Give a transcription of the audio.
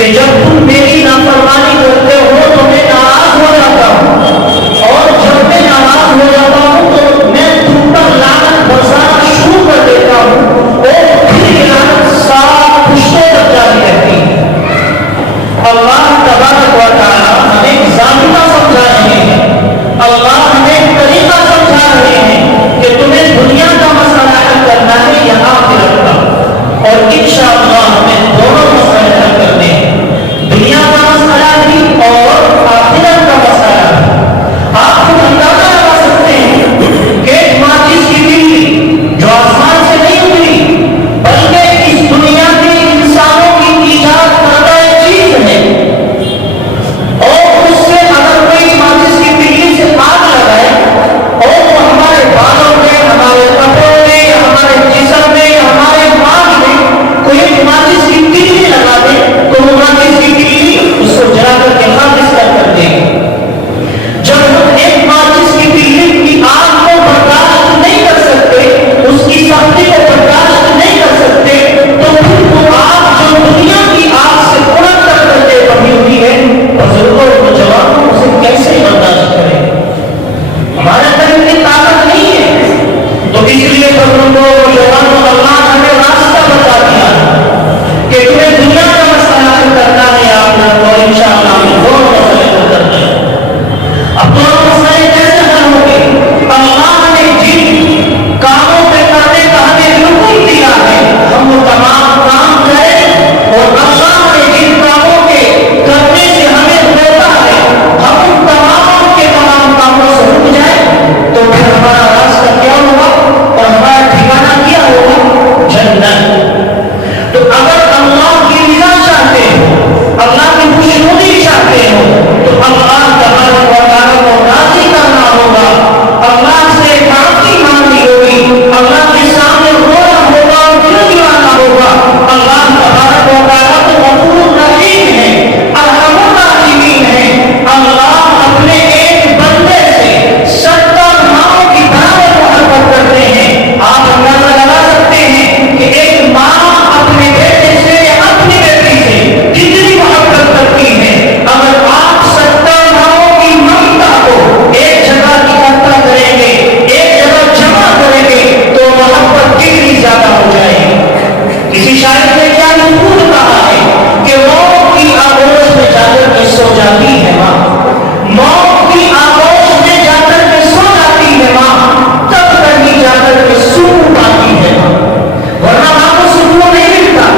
کہ جب تم میری نافرمانی کرتے ہو تو میں ناراض ہو جاتا ہوں، اور جب میں ناراض ہو جاتا ہوں تو میں تم پر لعنت برسانا شروع کر دیتا ہوں، اور پھر یہ لعنت سات پشتوں تک جاری رہتی ہے۔ اللہ تبارک و تعالی ہمیں ضابطہ سمجھا رہے ہیں، اللہ ہمیں طریقہ سمجھا رہے ہیں کہ تمہیں دنیا کا مسئلہ حل کرنا ہے یا آخرت کا، اور انشاءاللہ ہمیں دونوں مسئلے حل کرنے ہیں، دنیا کا مسئلہ بھی اور آخرت کا مسئلہ بھی۔ آپ کو اندازہ لگا سکتے ہیں کہ ایک ماچس کی تیلی جو آسمان سے نہیں اتری بلکہ اس دنیا کے انسانوں کی ایجاد کردہ ایک چیز ہے، اور اس سے اگر کوئی ماچس کی تیلی سے آگ لگائے اور وہ ہمارے بالوں میں، ہمارے کپڑوں میں، ہمارے جسم میں، ہمارے مال میں کوئی ایک ماچس کی تیلی لگا دے تو وہ ماچس کی تیلی اس کو جلا کر کے خالص کر دے گی۔ جب ہم ایک ماچس کی تیلی کی آگ کو برداشت نہیں کر سکتے، اس کی سختی کو برداشت نہیں کر سکتے، تو پھر وہ آگ جو دنیا کی آگ سے پورا کر کے بنی ہوئی ہے، بزرگوں اور جوانوں اسے کیسے برداشت کریں؟ ہمارے اندر اتنی طاقت نہیں ہے، تو اس لیے بزرگوں اور جوانوں اللہ ہمیں راستہ بتا دیا کہ تمہیں دنیا کا مسئلہ حل کرنا ہے آخرت، اور انشاءاللہ ہمیں دونوں مسئلے حل کرنا ہے۔ اب دونوں مسئلے کیسے حل ہوں گے؟ اللہ نے جن کاموں پہ کرنے کا ہمیں حکم دیا ہے ہم وہ تمام کام کریں، اور اللہ نے جن کاموں کے کرنے سے ہمیں روکا ہے ہم ان تمام کے تمام کاموں سے رک جائیں، تو پھر ہمارا راستہ کیا ہوگا اور ہمارا ٹھکانہ کیا ہوگا؟ جنت۔ تو اگر اللہ کی رضا چاہتے ہو، اللہ کی خوشنودی چاہتے ہو، تو اللہ تبارک و تعالیٰ کو راضی کرنا ہوگا، اللہ سے معافی مانگنی ہوگی، اللہ کے سامنے رونا ہوگا اور دل جلانا ہوگا۔ اللہ تبارک و تعالیٰ تو غفور رحیم ہے، ارحم الراحمین ہے۔ اللہ اپنے ایک بندے سے 70 ماؤں کی برابر محبت کرتے ہیں۔ آپ اندازہ لگا سکتے ہیں کہ ایک ماں اپنے بیٹے سے یا اپنی بیٹی سے کتنی محبت کرتی ہے۔ اگر آپ 70 ماؤں کی ممتا کو ایک جگہ اکٹھا کریں گے، ایک جگہ جمع کریں گے، تو محبت کتنی زیادہ ہو جائے گی۔ کسی شاعر نے کیا خوب کہا ہے کہ موت کی آغوش میں جا کر کے سو جاتی